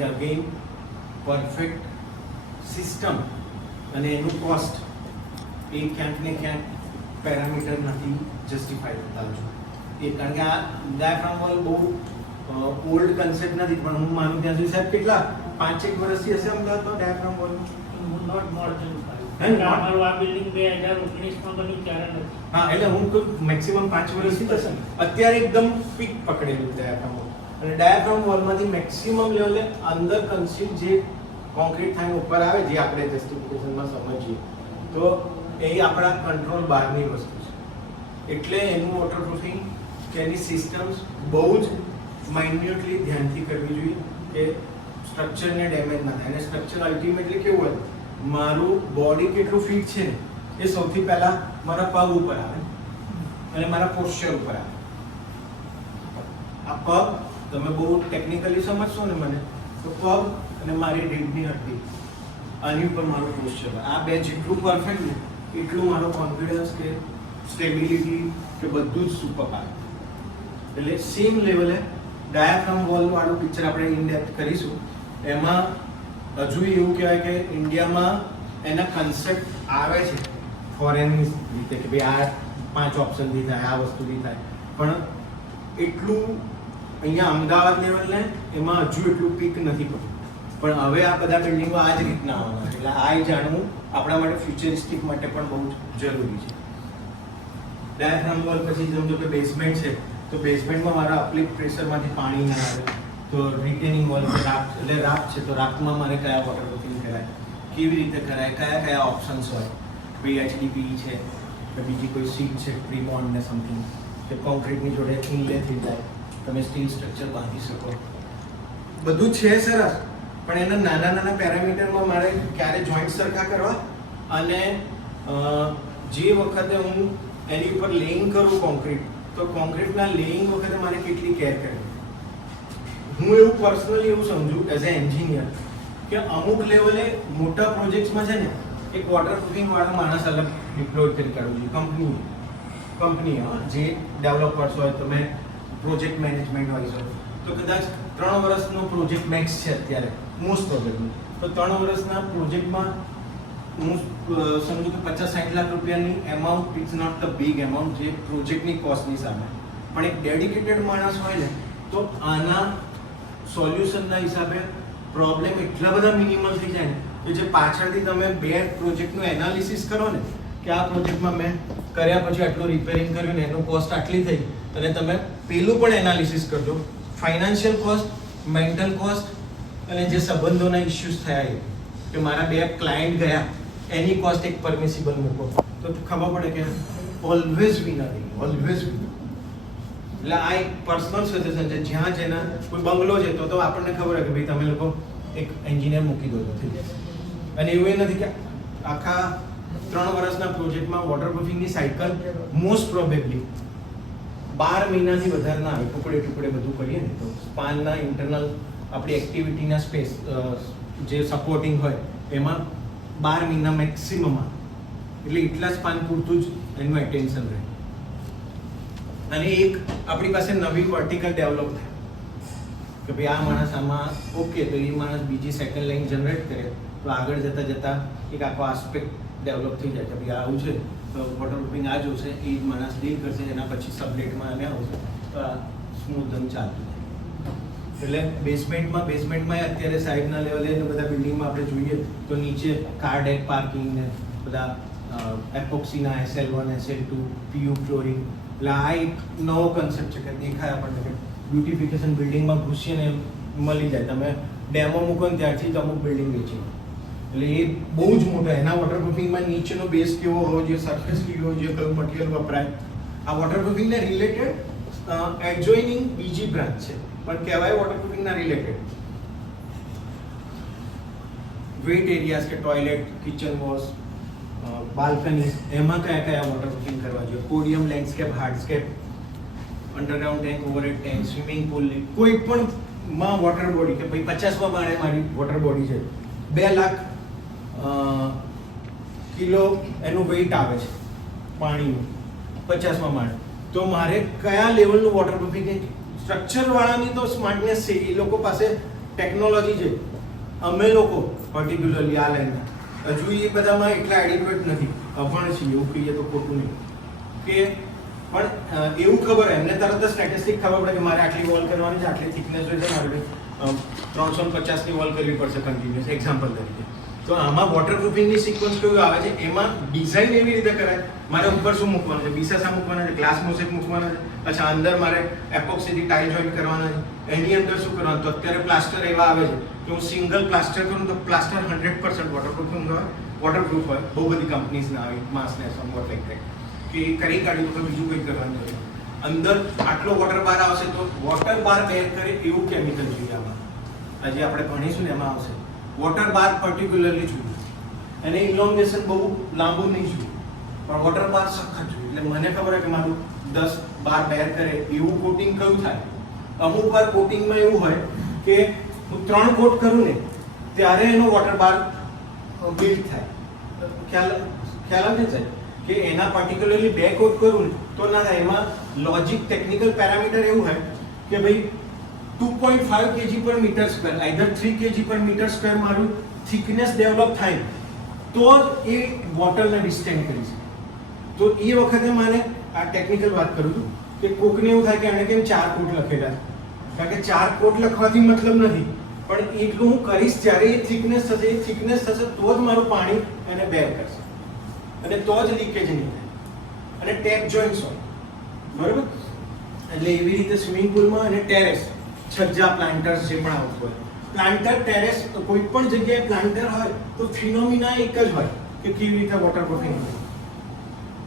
કે again perfect system અને એનું કોસ્ટ એ ક્યાંક ને ક્યાંક પેરામીટર નથી જસ્ટિફાઈ થતા હજુ એ કારણ કે આ ડાયાફ્રામ વોલ બહુ ઓલ્ડ કન્સેપ્ટ નથી પણ હું માનું ત્યાં સુધી સાહેબ કેટલા 5-1 વર્ષથી હશે અમદાવાદમાં diaphragm wall not more than 5 અમારું આ બિલ્ડિંગ 2019 માં બન્યું ત્યારે નથી. હા એટલે હું તો મેક્સિમમ 5 વર્ષથી થશે ને અત્યારે એકદમ પીક પકડેલું ડાયાફ્રામ વોલ અને ડાયાફ્રામ વોલમાંથી મેક્સિમમ લેવલે અંદર કન્સીલ જે કોન્ક્રીટ થઈને ઉપર આવે જે આપણે જસ્ટિફિકેશનમાં સમજીએ તો એ આપણા કંટ્રોલ બહારની વસ્તુ છે એટલે એનું વોટરપ્રૂફિંગ કે એની સિસ્ટમ્સ બહુ જ માઇન્યુટલી ધ્યાનથી કરવી જોઈએ કે સ્ટ્રક્ચરને ડેમેજ ના થાય અને સ્ટ્રક્ચર અલ્ટિમેટલી કેવું હોય મારું બોડી કેટલું ફિટ છે એ સૌથી પહેલા મારા પગ ઉપર આવે અને મારા પોસ્ચર ઉપર આવે. આ પગ તમે બહુ ટેકનિકલી સમજશો ને મને તો પગ અને મારી રીઢની હડ્ડી આની ઉપર મારું પોસ્ચર આ બે જેટલું પરફેક્ટ ને એટલું મારો કોન્ફિડન્સ કે સ્ટેબિલિટી કે બધું જ સુપર આવે. એટલે સેમ લેવલે ડાયાફ્રામ વોલ વાળું પિક્ચર આપણે ઇન ડેપ્થ કરીશું. એમાં હજુ એવું કહેવાય કે ઇન્ડિયામાં એના કન્સેપ્ટ આવે છે ફોરેન રીતે કે ભાઈ આ 5 ઓપ્શનથી થાય આ વસ્તુથી થાય પણ એટલું અહીંયા અમદાવાદ લેવલને એમાં હજુ એટલું પીક નથી પડતું પણ હવે આ બધા બિલ્ડિંગો આ જ રીતના આવવાના એટલે આ જાણવું આપણા માટે ફ્યુચરિસ્ટિક માટે પણ બહુ જરૂરી છે. ડાયાફ્રામ વોલ પછી સમજો કે બેઝમેન્ટ છે તો બેઝમેન્ટમાં મારા અપલિફ્ટ પ્રેશરમાંથી પાણી ના આવે તો રિટેનિંગ વોલ રાફ્ટ એટલે રાફ્ટ છે તો રાફ્ટમાં મારે કયા વોટરપ્રૂફિંગ કરાય કેવી રીતે કરાય કયા કયા ઓપ્શન્સ હોય ભાઈ HDPE છે કે બીજી કોઈ સીટ છે પ્રીબોન્ડ ને સમથિંગ કે કોન્ક્રીટની જોડે ઇનલે થઈ જાય તમે સ્ટીલ સ્ટ્રક્ચર બાંધી શકો બધું છે સરસ પણ એના નાના નાના પેરામીટરમાં મારે ક્યારે જોઈન્ટ સરખા કરવા અને જે વખતે હું એની ઉપર લેઇંગ કરું કોન્ક્રીટ તો કોન્ક્રીટના લેઇંગ વખતે મારે કેટલી કેર કરવી. હું એવું પર્સનલી એવું સમજુ એઝ એ એન્જિનિયર કે અમુક લેવલે મોટા પ્રોજેક્ટ્સમાં છે ને એક વોટરપ્રૂફિંગ વાળો માણસ અલગ ડિપ્લોય કરી કાઢવું જોઈએ. કંપની જે ડેવલપર્સ હોય તમે પ્રોજેક્ટ મેનેજમેન્ટ વાઇઝ હોય તો કદાચ 3 વર્ષનો પ્રોજેક્ટ મેક્સ છે અત્યારે મોસ્ટ પ્રોજેક્ટનું તો 3 વર્ષના પ્રોજેક્ટમાં હું સમજુ કે 50-60 લાખ રૂપિયાની amount it's not the big amount જે પ્રોજેક્ટની કોસ્ટની સામે પણ એક ડેડિકેટેડ માણસ હોય ને તો આના સોલ્યુશનના હિસાબે પ્રોબ્લેમ એટલા બધા મિનિમલ થઈ જાય ને કે જે પાછળથી તમે 2 પ્રોજેક્ટનું એનાલિસિસ કરો ને કે આ પ્રોજેક્ટમાં મેં કર્યા પછી આટલું રિપેરિંગ કર્યું ને એનું કોસ્ટ આટલી થઈ અને તમે પેલું પણ એનાલિસિસ કરજો ફાઇનાન્શિયલ કોસ્ટ મેન્ટલ કોસ્ટ અને જે સંબંધોના ઇશ્યુઝ થયા એ કે મારા 2 ક્લાયન્ટ ગયા એની કોસ્ટ એક પરમિસિબલ મૂકો તો ખબર પડે કે ઓલવેઝ વિનર ઓલવેઝ વિનર. એટલે આ એક પર્સનલ સજેશન છે જ્યાં જેના કોઈ બંગલો છે તો આપણને ખબર હોય કે ભાઈ તમે લોકો એક એન્જિનિયર મૂકી દો તો થઈ જશે અને એવું એ નથી કે આખા 3 વર્ષના પ્રોજેક્ટમાં વોટરપ્રૂફિંગની સાયકલ મોસ્ટ પ્રોબેબલી 12 મહિનાથી વધારે ના આવે ટુકડે બધું કરીએ ને તો સ્પાનના ઇન્ટરનલ આપણી એક્ટિવિટીના સ્પેસ જે સપોર્ટિંગ હોય એમાં 12 મહિના મેક્સિમમ એટલે એટલા સ્પાન પૂરતું જ એનું એટેન્શન રહે અને એક આપણી પાસે નવી વર્ટિકલ ડેવલપ થાય કે ભાઈ આ માણસ આમાં ઓકે તો એ માણસ બીજી સેકન્ડ લાઈન જનરેટ કરે તો આગળ જતાં એક આખો આસ્પેક્ટ ડેવલપ થઈ જાય કે ભાઈ આવું છે તો વોટરપ્રૂફિંગ આ જોશે એ માણસ ડીલ કરશે એના પછી સબલેટમાં અને આવશે તો આ સ્મૂથ ધમ ચાલતું જાય. એટલે બેઝમેન્ટમાં અત્યારે સાઈડના લેવલે બધા બિલ્ડિંગમાં આપણે જોઈએ તો નીચે કાર ડેક પાર્કિંગ ને બધા એપોક્સીના SL1 SL2 PU ફ્લોરિંગ એટલે આ એક નવો કન્સેપ્ટ છે કે દેખાય આપણને કે બ્યુટિફિકેશન બિલ્ડિંગમાં ઘૂસીએ ને મળી જાય તમે ડેમો મૂકો ને ત્યારથી જ અમુક બિલ્ડિંગ વેચી એટલે એ બહુ જ મોટો એના વોટરપ્રૂફિંગમાં નીચેનો બેઝ કેવો હોવો જોઈએ સરફેસ કેવી હોવો જોઈએ કયું મટીરિયલ વપરાય આ વોટરપ્રૂફિંગને રિલેટેડ એડજોઇનિંગ બીજી બ્રાન્ચ છે પણ કહેવાય વોટરપ્રૂફિંગના રિલેટેડ વેટ એરિયાઝ કે ટોયલેટ કિચન વોશ બાલ્કની એમાં કયા વોટરપ્રૂફિંગ કરવા જોઈએ podium landscape hardscape underground tank overhead tank swimming pool કોઈ પણ માં વોટર બોડી કે ભાઈ 50મા માળે મારી વોટર બોડી છે 2 લાખ કિલો એનું વેઇટ આવે છે પાણીનું 50મા માળે તો મારે કયા લેવલનું વોટરપ્રૂફિંગ સ્ટ્રક્ચર વાળાની તો સ્માર્ટનેસ છે એ લોકો પાસે ટેકનોલોજી છે અમે લોકો પર્ટિક્યુલરલી આ લાઈનમાં હજુ એ બધામાં એટલા એડિક્વેટ નથી, અભણ છીએ એવું કહીએ તો ખોટું નહીં. કે પણ એવું ખબર એમને તરત જ સ્ટેટિસ્ટિક ખબર પડે કે મારે આટલી વોલ કરવાની છે, આટલી થિકનેસ હોય છે, મારે 350ની વોલ કરવી પડશે કન્ટિન્યુઅસ, એક્ઝામ્પલ તરીકે. તો આમાં વોટરપ્રૂફિંગની સિક્વન્સ કેવું આવે છે, એમાં ડિઝાઇન એવી રીતે કરાય, મારે ઉપર શું મૂકવાનું છે, બીસાસા મૂકવાના છે, ગ્લાસ મોઝેક મૂકવાના છે, અચ્છા અંદર મારે એપોક્સીથી ટાઇલ જોઈન્ટ કરવાના છે, એની અંદર શું કરવાનું. તો અત્યારે પ્લાસ્ટર એવા આવે છે કે હું સિંગલ પ્લાસ્ટર કરું તો પ્લાસ્ટર 100% વોટરપ્રૂફ હોય. બહુ બધી કંપનીઝના આવી માસને સમવોટ લાઈક ધેટ કે કરી કાઢ્યું તો બીજું કંઈ કરવાનું નથી. અંદર આટલો વોટર બાર આવશે તો વોટર બાર બેર કરે એવું કેમિકલ જોઈએ આમાં. હજી આપણે ભણીશું ને એમાં આવશે વોટર બાર પર્ટિક્યુલરલી જોઈએ, એને ઇલોંગેશન બહુ લાંબુ નહીં જોઈએ, પણ વોટર બાર સખત જોઈએ. એટલે મને ખબર હોય કે મારું 10 બાર બેર કરે એવું કોટિંગ કયું થાય. અમુક વાર કોટિંગમાં એવું હોય કે હું 3 કોટ કરું ને ત્યારે એનો વોટર બાર બિલ્ડ થાય. ખ્યાલ આવે છે કે એના પર્ટિક્યુલરલી 2 કોટ કરું ને તો ના થાય. એમાં લોજિક ટેકનિકલ પેરામીટર એવું હોય કે ભાઈ 2.5 kg પર મીટર સ્ક્વેર, આઈધર 3 kg પર મીટર સ્ક્વેર મારું થિકનેસ ડેવલપ થાય તો જ એ બોટલને ડિસ્ટેન્ડ કરી શકે. તો એ વખતે મારે આ ટેકનિકલ વાત કરું છું કે કોકને એવું થાય કે એણે કેમ 4 કોટ લખેલા, કારણ કે 4 કોટ લખવાથી મતલબ નથી, પણ એટલું હું કરીશ જ્યારે એ થિકનેસ થશે તો જ મારું પાણી એને બેર કરશે અને તો જ લીકેજ નહીં થાય. અને ટેપ જોઈન્ટ્સ હોય, બરાબર. એટલે એવી રીતે સ્વિમિંગ પુલમાં અને ટેરેસ છજ્જા પ્લાન્ટર્સ જે પણ આવતું હોય, પ્લાન્ટર ટેરેસ કોઈ પણ જગ્યાએ પ્લાન્ટર હોય તો ફિનોમિના એક જ હોય કે કેવી રીતે વોટરપ્રૂફિંગ હોય.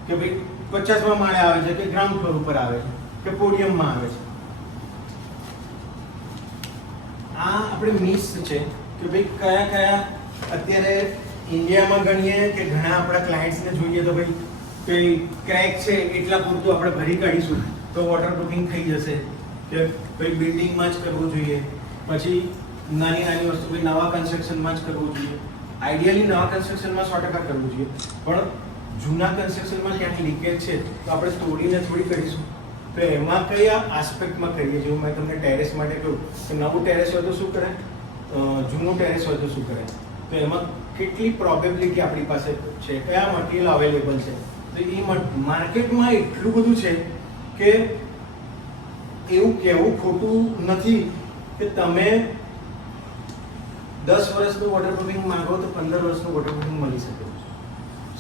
કે ભાઈ 50મા માળે આવે છે કે ગ્રાઉન્ડ ફ્લોર ઉપર આવે છે કે પોડિયમમાં આવે છે. આ આપણે મિસ છે કે ભાઈ કયા અત્યારે ઇન્ડિયામાં ગણીએ કે ઘણા આપણા ક્લાયન્ટ્સને જોઈએ તો ભાઈ કે ક્રેક છે એટલા પૂરતું આપણે ભરી કાઢીશું તો વોટરપ્રૂફિંગ થઈ જશે, કે ભાઈ બિલ્ડિંગમાં જ કરવું જોઈએ, પછી નાની વસ્તુ ભાઈ નવા કન્સ્ટ્રક્શનમાં જ કરવું જોઈએ. આઈડિયલી નવા કન્સ્ટ્રક્શનમાં 100% કરવું જોઈએ, પણ જૂના કન્સ્ટ્રક્શનમાં ક્યાંક લીકેજ છે તો આપણે તોડીને થોડી કરીશું. તો એમાં કયા આસ્પેક્ટમાં કરીએ, જેવું મેં તમને ટેરેસ માટે કહ્યું કે નવું ટેરેસ હોય તો શું કરે, જૂનું ટેરેસ હોય તો શું કરે, તો એમાં કેટલી પ્રોબેબિલિટી આપણી પાસે છે, કયા મટીરિયલ અવેલેબલ છે. તો એ માર્કેટમાં એટલું બધું છે કે એવું કહેવું ખોટું નથી કે તમે 10 વર્ષનું વોટરપ્રૂફિંગ માંગો તો 15 વર્ષનું વોટરપ્રૂફિંગ મળી શકે છે,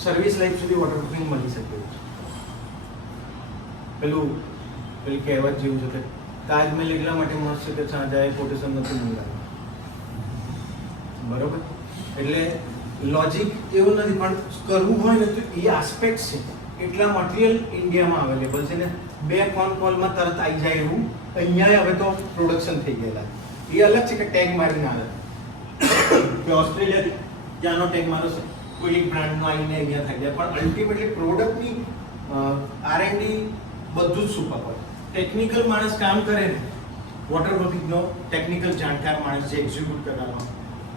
સર્વિસ લાઈફ સુધી વોટરપ્રૂફિંગ મળી શકે છે. પેલી કહેવત જેવું છે કે તાજમહેલ એટલા માટે મસ્ત છે કે સાંજાએ કોટેશન નથી મંગાવ્યું, બરોબર. એટલે લોજિક એવું નથી, પણ કરવું હોય ને તો એ આસ્પેક્ટ છે. એટલા મટીરિયલ ઇન્ડિયામાં અવેલેબલ છે ને 2 ફોન કોલમાં તરત આવી જાય એવું અહીંયા હવે તો પ્રોડક્શન થઈ ગયેલા. એ અલગ છે કે ટેગ મારીને આવે કે ઓસ્ટ્રેલિયાથી ત્યાંનો ટેગ મારો કોઈ એક બ્રાન્ડનો આવીને અહીંયા થઈ જાય, પણ અલ્ટિમેટલી પ્રોડક્ટની R&D બધું જ સુપર હોય. ટેકનિકલ માણસ કામ કરે ને, વોટરપ્રૂફિંગનો ટેકનિકલ જાણકાર માણસ જે એક્ઝિક્યુટ કરવામાં,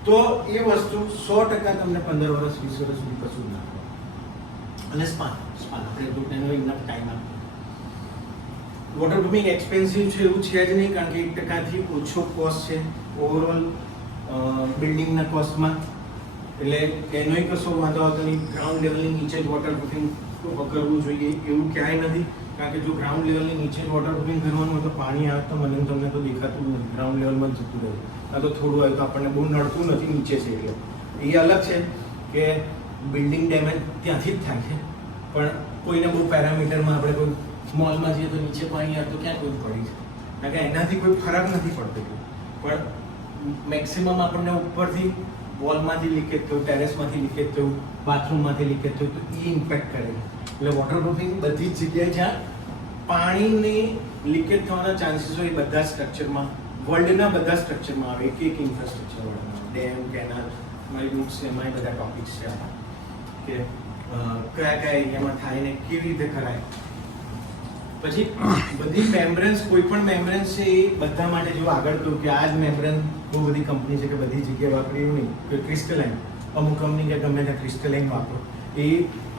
તો એ વસ્તુ 100% તમને 15 વર્ષ 20 વર્ષ સુધી કશું ના થાય. અને સ્પાન આપણે એનો ઇનફ ટાઈમ આપે. વોટરપ્રૂફિંગ એક્સપેન્સિવ છે એવું છે જ નહીં, કારણ કે 1%થી ઓછો કોસ્ટ છે ઓવરઓલ બિલ્ડિંગના કોસ્ટમાં. એટલે એનોય કશો વાંધો આવતો નહીં. ગ્રાઉન્ડ લેવલની નીચે જ વોટરપ્રૂફિંગ કરવું જોઈએ એવું ક્યાંય નથી, કારણ કે જો ગ્રાઉન્ડ લેવલની નીચે જ વોટરપ્રૂફિંગ કરવાનું હોય તો પાણી આવે તો મને તમને તો દેખાતું નથી, ગ્રાઉન્ડ લેવલમાં જ જતું રહે. આ તો થોડું હોય તો આપણને બહુ નડતું નથી નીચે છે, એટલે એ અલગ છે કે બિલ્ડિંગ ડેમેજ ત્યાંથી જ થાય છે. પણ કોઈને બહુ પેરામીટરમાં આપણે કોઈ મોલમાં જઈએ તો નીચે પાણી આવે તો ક્યાં કોઈ પડી છે, કારણ કે એનાથી કોઈ ફરક નથી પડતો. પણ મેક્સિમમ આપણને ઉપરથી વોલમાંથી લીકેજ થયું, ટેરેસમાંથી લીકેજ થયું, બાથરૂમમાંથી લીકેજ થયું તો એ ઇમ્પેક્ટ કરે છે. એટલે વોટરપ્રૂફિંગ બધી જ જગ્યાએ જ્યાં પાણીની લીકેજ થવાના ચાન્સીસ હોય એ બધા સ્ટ્રક્ચરમાં, વર્લ્ડના બધા સ્ટ્રક્ચરમાં આવે, એક ઇન્ફ્રાસ્ટ્રક્ચર વર્લ્ડમાં, ડેમ, કેનાલ, મારી બુક્સ એમાં બધા ટોપિક્સ છે કે કયા એરિયામાં થાય ને કેવી રીતે કરાય. પછી બધી મેમ્બ્રેન્સ, કોઈ પણ મેમ્બ્રેન્સ છે એ બધા માટે, જો આગળ કહ્યું કે આ જ મેમ્બ્રેન બહુ બધી કંપની છે કે બધી જગ્યાએ વાપરી એવું નહીં, કે ક્રિસ્ટલાઇન અમુક કંપની કે ગમે ત્યાં ક્રિસ્ટલાઇન વાપરો, એ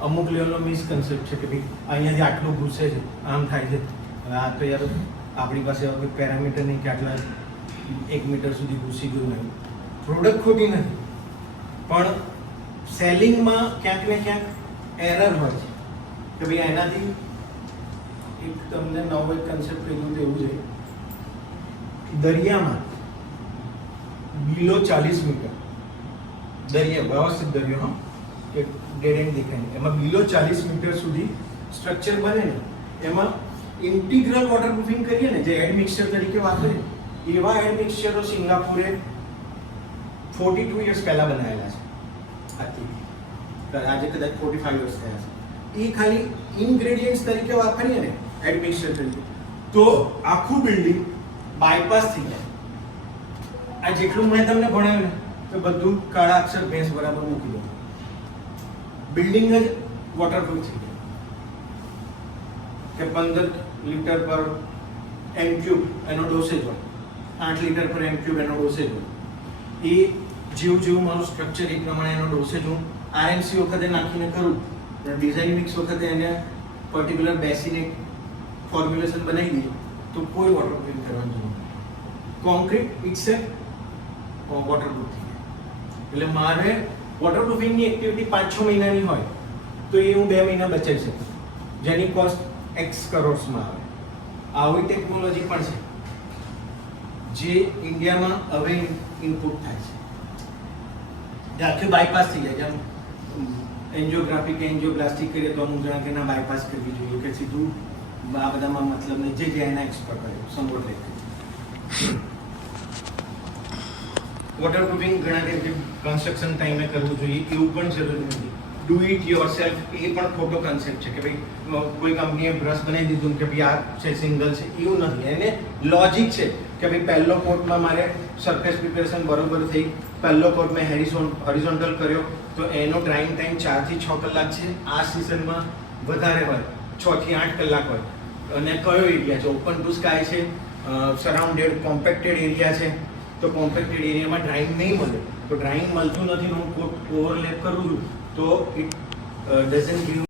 અમુક લેવલનો મિસકન્સેપ્ટ છે કે ભાઈ અહીંયાથી આટલું ઘૂસે છે, આમ થાય છે. આ તો યાર આપણી પાસે કોઈ પેરામીટર નહીં કે આટલા 1 મીટર સુધી ઘૂસી ગયું નહીં. પ્રોડક્ટ ખોટી નથી, પણ સેલિંગમાં ક્યાંક ને ક્યાંક એરર હોય છે કે ભાઈ એનાથી એક તમને નવો એક કન્સેપ્ટ કીધું તો એવું છે દરિયામાં બિલો 40 મીટર દરિયા વ્યવસ્થિત દરિયો હા કે ડેડ એન્ડ દેખાય નહીં, એમાં બિલો 40 મીટર સુધી સ્ટ્રક્ચર બને ને એમાં ઇન્ટિગ્રલ વોટરપ્રૂફિંગ કરીએ ને જે એડ મિક્સચર તરીકે વાપરીએ એવા એડ મિક્સચરો સિંગાપુરે 42 યર્સ પહેલા બનાવેલા છે. આજે કદાચ 45 યર્સ થયા છે. એ ખાલી ઇન્ગ્રેડિયન્ટ્સ તરીકે વાપરીએ ને એડ મિક્સચર તરીકે તો આખું બિલ્ડિંગ બાયપાસ થઈ જાય. આ જેટલું મેં તમને ભણાવ્યું ને તો બધું કાળા અક્ષર ભેંસ બરાબર મૂકી દો, બિલ્ડિંગ જ વોટરપ્રૂફ થઈ જાય કે 15 લીટર પર એમ ક્યુબ એનો ડોસેજ હોય, 8 લીટર પર એમ ક્યુબ એનો ડોસેજ હોય. એ જેવું મારું સ્ટ્રક્ચર એ પ્રમાણે એનો ડોસેજ હું આરએમસી વખતે નાખીને કરું, ડિઝાઇન મિક્સ વખતે એને પર્ટિક્યુલર બેસીને ફોર્મ્યુલેશન બનાવી દઈએ તો કોઈ વોટરપ્રૂફિંગ કરવાની જરૂર નથી. કોન્ક્રીટ ઇટસેલ્ફ વોટરપ્રૂફ થઈ જાય. એટલે મારે વોટરપ્રૂફિંગની એક્ટિવિટી 5-6 મહિનાની હોય તો એ હું 2 મહિના બચાવી શકું, જેની કોસ્ટ X કરોડ્સમાં આવે. આવી ટેકનોલોજી પણ છે જે ઇન્ડિયામાં હવે ઇનપુટ થાય છે. આખી બાયપાસ થઈ જાય. જેમ એન્જિયોગ્રાફી કે એન્જિયોપ્લાસ્ટિક કરીએ તો અમુક જણા કે ના બાયપાસ કરવી જોઈએ કે સીધું આ બધામાં મતલબ નહીં, જે એના એક્સપર્ટ હોય સમોટ લે. વોટરપ્રૂફિંગ ઘણા કે કન્સ્ટ્રક્શન ટાઈમે કરવું જોઈએ એવું પણ જરૂરી નથી. ડુ ઇટ યોરસેલ્ફ એ પણ ખોટો કન્સેપ્ટ છે કે ભાઈ કોઈ કંપનીએ બ્રશ બનાવી દીધું કે ભાઈ આ છે સિંગલ છે, એવું નથી. એને લોજિક છે કે ભાઈ પહેલો કોટમાં મારે સરફેસ પ્રિપેરેશન બરોબર થઈ, પહેલો કોટ મેં હોરિઝોન્ટલ કર્યો તો એનો ડ્રાઇંગ ટાઈમ 4 થી 6 કલાક છે. આ સિઝનમાં વધારે હોય 6 થી 8 કલાક હોય. અને કયો એરિયા છે, ઓપન ટુ સ્કાય છે, સરાઉન્ડેડ કોમ્પેક્ટેડ એરિયા છે, તો કોમ્પેક્ટેડ એરિયામાં ડ્રાઇંગ નહીં મળે તો ડ્રાઇંગ મળતું નથી, હું કોટ ઓવરલેપ કરું છું તો ઇટ ડઝન્ટ ગીવ